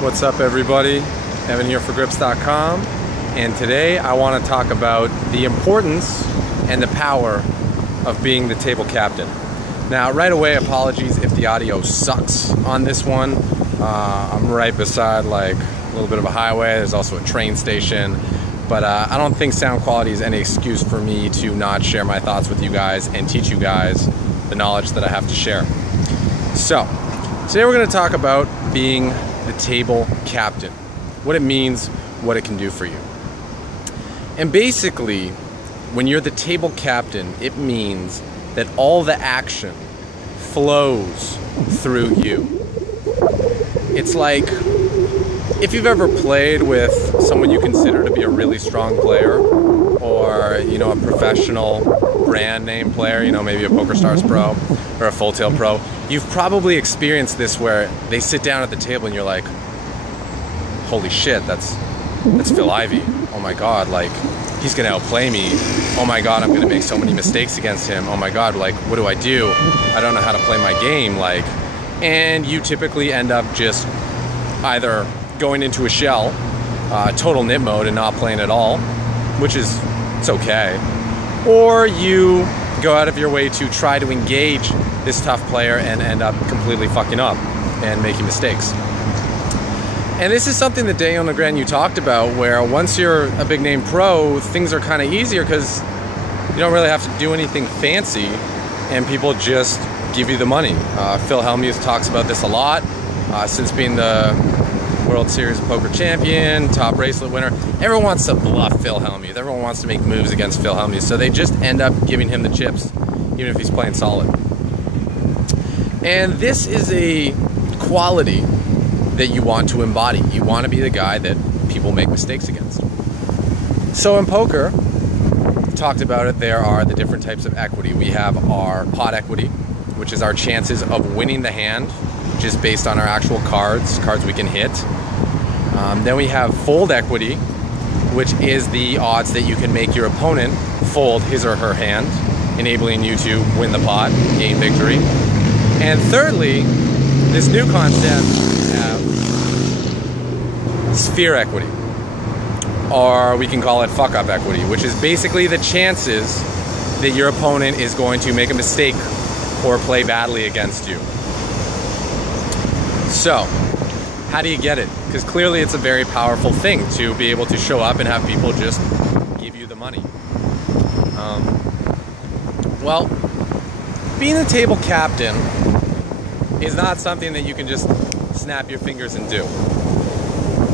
What's up, everybody? Evan here for grips.com, and today I want to talk about the importance and the power of being the table captain. Now, right away, apologies if the audio sucks on this one. I'm right beside like a little bit of a highway. There's also a train station, but I don't think sound quality is any excuse for me to not share my thoughts with you guys and teach you guys the knowledge that I have to share. So, today we're going to talk about being the table captain, what it means, what it can do for you. And basically, when you're the table captain, it means that all the action flows through you. It's like if you've ever played with someone you consider to be a really strong player, or a professional brand name player, maybe a PokerStars Pro or a Full Tilt Pro, you've probably experienced this where they sit down at the table and you're like, holy shit, that's Phil Ivey. Oh my god, like, he's gonna outplay me. Oh my god, I'm gonna make so many mistakes against him. Oh my god, like, what do? I don't know how to play my game, like. And you typically end up just either going into a shell, total nit mode, and not playing at all, which is, it's okay. Or you go out of your way to try to engage this tough player and end up completely fucking up and making mistakes. And this is something that Daniel Negren, you talked about, where once you're a big name pro, things are kind of easier because you don't really have to do anything fancy and people just give you the money. Phil Hellmuth talks about this a lot. Since being the World Series of Poker champion, top bracelet winner, everyone wants to bluff Phil Hellmuth. Everyone wants to make moves against Phil Hellmuth, so they just end up giving him the chips, even if he's playing solid. And this is a quality that you want to embody. You want to be the guy that people make mistakes against. So in poker, talked about it, there are the different types of equity. We have our pot equity, which is our chances of winning the hand, just based on our actual cards we can hit. Then we have fold equity, which is the odds that you can make your opponent fold his or her hand, enabling you to win the pot, gain victory. And thirdly, this new concept, we have sphere equity, or we can call it fuck up equity, which is basically the chances that your opponent is going to make a mistake or play badly against you. So, how do you get it? Because clearly it's a very powerful thing to be able to show up and have people just give you the money. Well, being the table captain is not something that you can just snap your fingers and do.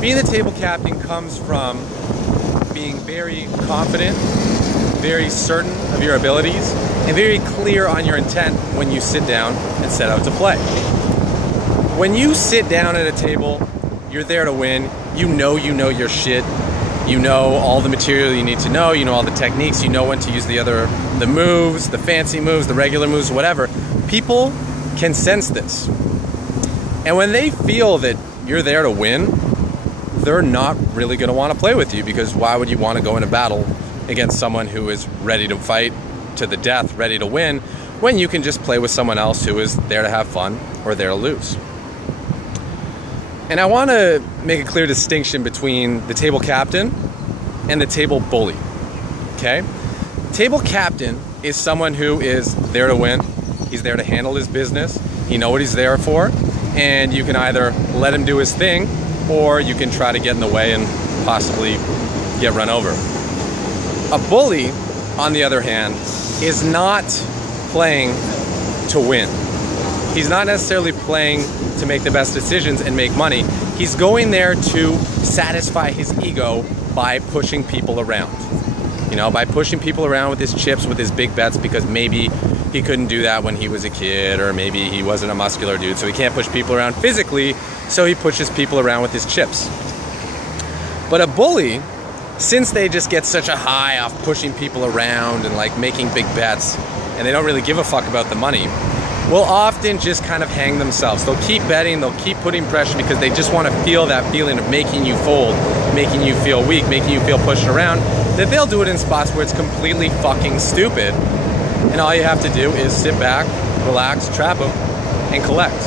Being the table captain comes from being very confident, very certain of your abilities, and very clear on your intent when you sit down and set out to play. When you sit down at a table, you're there to win. You know your shit. You know all the material you need to know. You know all the techniques. You know when to use the moves, the fancy moves, the regular moves, whatever. People can sense this. And when they feel that you're there to win, they're not really going to want to play with you, because why would you want to go in a battle against someone who is ready to fight to the death, ready to win, when you can just play with someone else who is there to have fun or there to lose? And I want to make a clear distinction between the table captain and the table bully, okay? Table captain is someone who is there to win. He's there to handle his business. You know what he's there for, and you can either let him do his thing, or you can try to get in the way and possibly get run over. A bully, on the other hand, is not playing to win. He's not necessarily playing to make the best decisions and make money. He's going there to satisfy his ego by pushing people around. By pushing people around with his chips, with his big bets, because maybe he couldn't do that when he was a kid, or maybe he wasn't a muscular dude, so he can't push people around physically, so he pushes people around with his chips. But a bully, since they just get such a high off pushing people around and like making big bets, and they don't really give a fuck about the money, will often just kind of hang themselves. They'll keep betting, they'll keep putting pressure, because they just want to feel that feeling of making you fold, making you feel weak, making you feel pushed around, that they'll do it in spots where it's completely fucking stupid. And all you have to do is sit back, relax, trap them, and collect.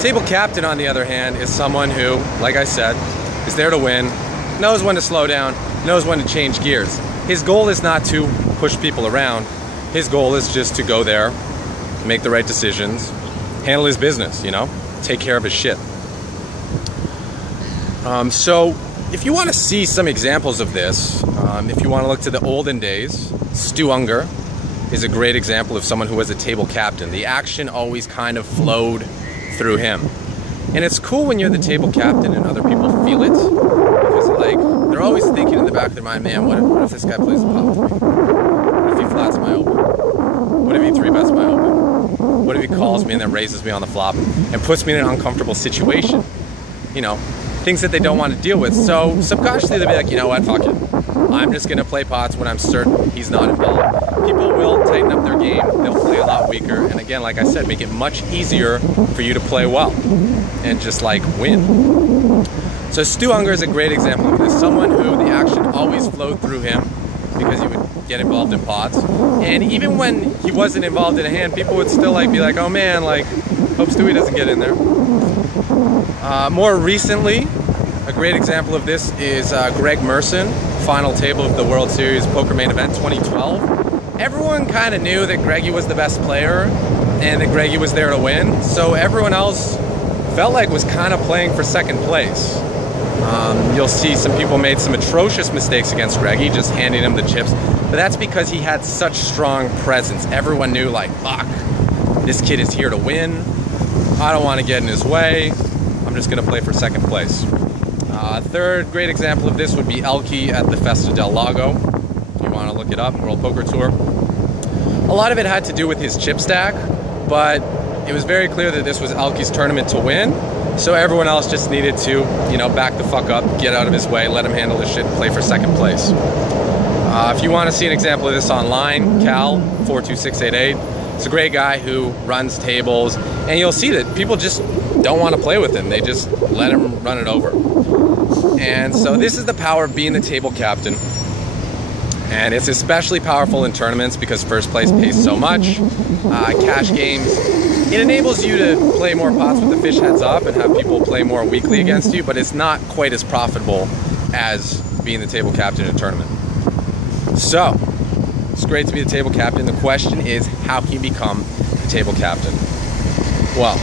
Table captain, on the other hand, is someone who, like I said, is there to win, knows when to slow down, knows when to change gears. His goal is not to push people around. His goal is just to go there, make the right decisions, handle his business, you know, take care of his shit. So if you want to see some examples of this, if you want to look to the olden days, Stu Unger is a great example of someone who was a table captain. The action always kind of flowed through him. And it's cool when you're the table captain and other people feel it, because like they're always thinking in the back of their mind, man, what if this guy plays a pot with me? What if he flats my open? What if he 3-bets my open? What if he calls me and then raises me on the flop and puts me in an uncomfortable situation? You know, things that they don't want to deal with. So subconsciously they'll be like, you know what, fuck it. I'm just going to play pots when I'm certain he's not involved. People will tighten up their game. They'll play a lot weaker. And again, like I said, make it much easier for you to play well and just like win. So Stu Unger is a great example of this. Someone who the action always flowed through him because he would get involved in pots. And even when he wasn't involved in a hand, people would still like be like, oh man, like, hope Stewie doesn't get in there. More recently, a great example of this is Greg Merson, final table of the World Series Poker Main Event 2012. Everyone kind of knew that Greggy was the best player and that Greggy was there to win, so everyone else felt like was kind of playing for second place. You'll see some people made some atrocious mistakes against Greggy, just handing him the chips, but that's because he had such strong presence. Everyone knew, like, fuck, this kid is here to win. I don't want to get in his way. I'm just going to play for second place. Third great example of this would be Elke at the Festa del Lago. If you want to look it up, World Poker Tour. A lot of it had to do with his chip stack, but it was very clear that this was Elke's tournament to win, so everyone else just needed to, you know, back the fuck up, get out of his way, let him handle his shit, and play for second place. If you want to see an example of this online, Cal, 42688. It's a great guy who runs tables, and you'll see that people just don't want to play with him. They just let him run it over. And so this is the power of being the table captain. And it's especially powerful in tournaments because first place pays so much. Cash games, it enables you to play more pots with the fish heads up and have people play more weakly against you, but it's not quite as profitable as being the table captain in a tournament. So, it's great to be the table captain. The question is, how can you become the table captain? Well,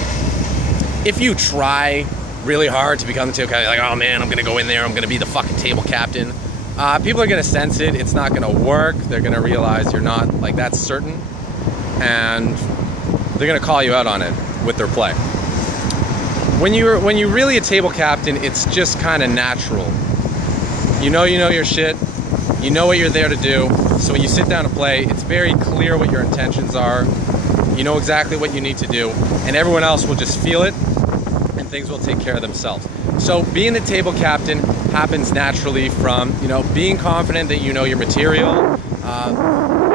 if you try really hard to become the table captain, like, oh man, I'm gonna go in there, I'm gonna be the fucking table captain. People are gonna sense it, it's not gonna work, they're gonna realize you're not, like, that's certain, and they're gonna call you out on it with their play. When you're really a table captain, it's just kind of natural. You know your shit, you know what you're there to do, so when you sit down to play, it's very clear what your intentions are, you know exactly what you need to do, and everyone else will just feel it, and things will take care of themselves. So being the table captain happens naturally from, you know, being confident that you know your material,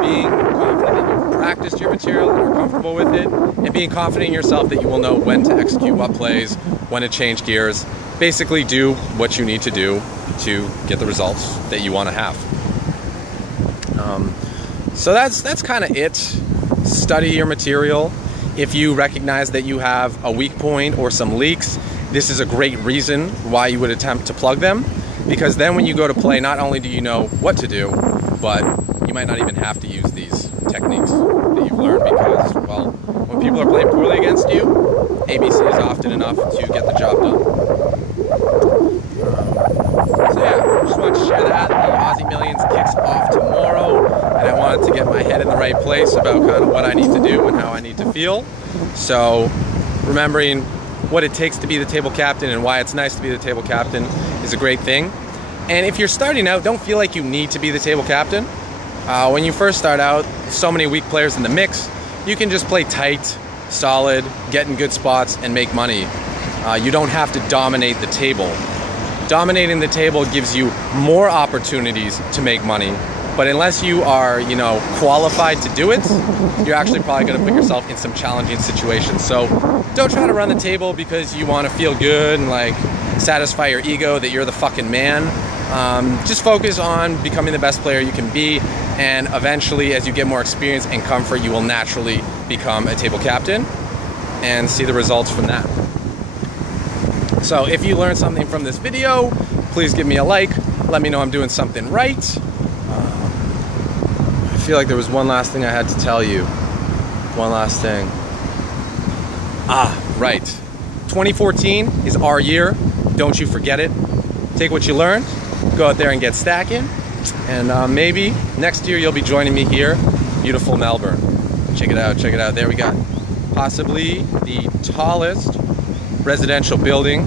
being confident that you've practiced your material and are comfortable with it, and being confident in yourself that you will know when to execute what plays, when to change gears. Basically do what you need to do to get the results that you want to have. So that's kind of it. Study your material. If you recognize that you have a weak point or some leaks, this is a great reason why you would attempt to plug them, because then when you go to play, not only do you know what to do, but you might not even have to use these techniques that you've learned, because, well, when people are playing poorly against you, ABC is often enough to get the job done. So yeah, I just wanted to share that. The Aussie Millions kicks off tomorrow, and I wanted to get my head in the right place about kind of what I need to do and how I need to feel. So remembering what it takes to be the table captain and why it's nice to be the table captain is a great thing. And if you're starting out, don't feel like you need to be the table captain. When you first start out, so many weak players in the mix, you can just play tight, solid, get in good spots, and make money. You don't have to dominate the table. Dominating the table gives you more opportunities to make money, but unless you are, you know, qualified to do it, you're actually probably going to put yourself in some challenging situations. So don't try to run the table because you want to feel good and like satisfy your ego that you're the fucking man. Just focus on becoming the best player you can be, and eventually, as you get more experience and comfort, you will naturally become a table captain and see the results from that. So if you learned something from this video, please give me a like. Let me know I'm doing something right. I feel like there was one last thing I had to tell you. One last thing. Right. 2014 is our year. Don't you forget it. Take what you learned, go out there and get stacking, and maybe next year you'll be joining me here, beautiful Melbourne. Check it out, check it out. There we got possibly the tallest residential building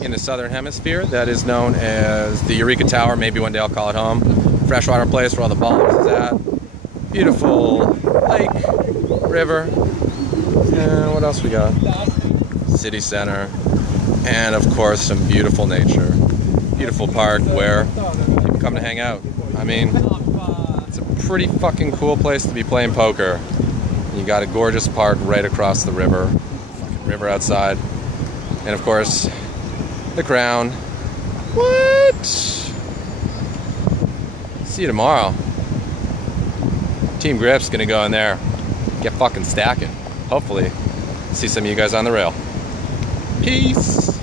in the Southern Hemisphere that is known as the Eureka Tower. Maybe one day I'll call it home. Freshwater place where all the ballers is at. Beautiful lake, river, and what else we got? City center, and of course some beautiful nature. Beautiful park where people come to hang out. I mean, it's a pretty fucking cool place to be playing poker. You got a gorgeous park right across the river. Fucking river outside. And of course, the Crown. What? See you tomorrow. Team Grip's gonna go in there, get fucking stacking. Hopefully, see some of you guys on the rail. Peace.